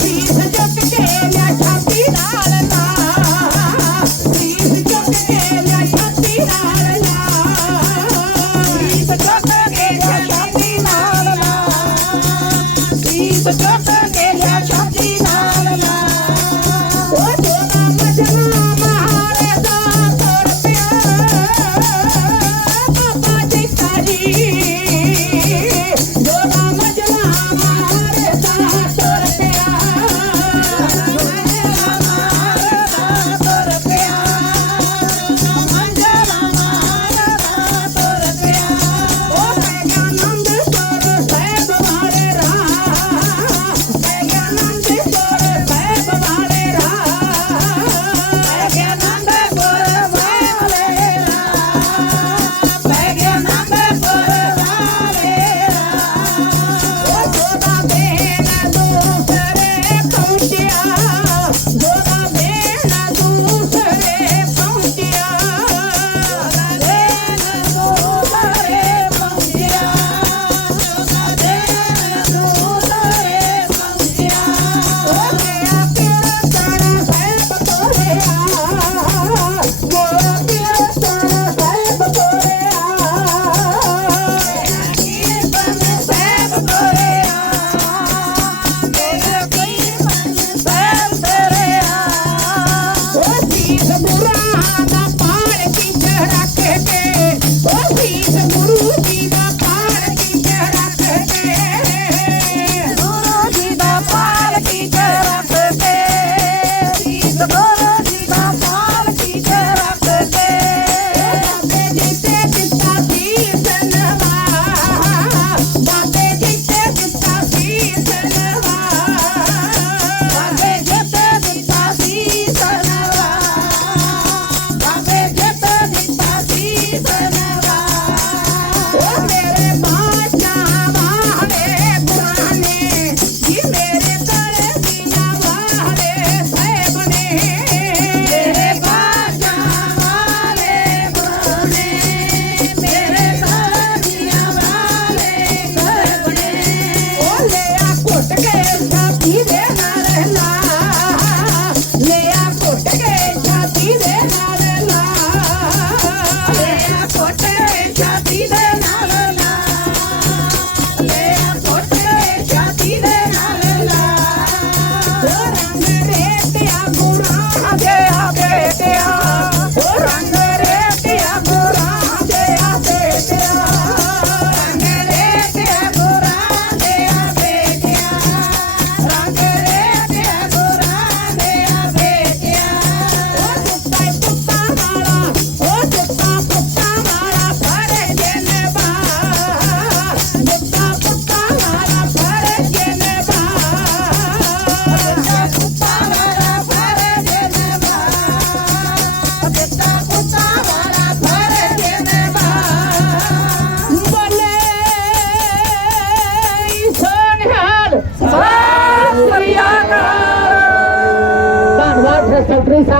Please, actriz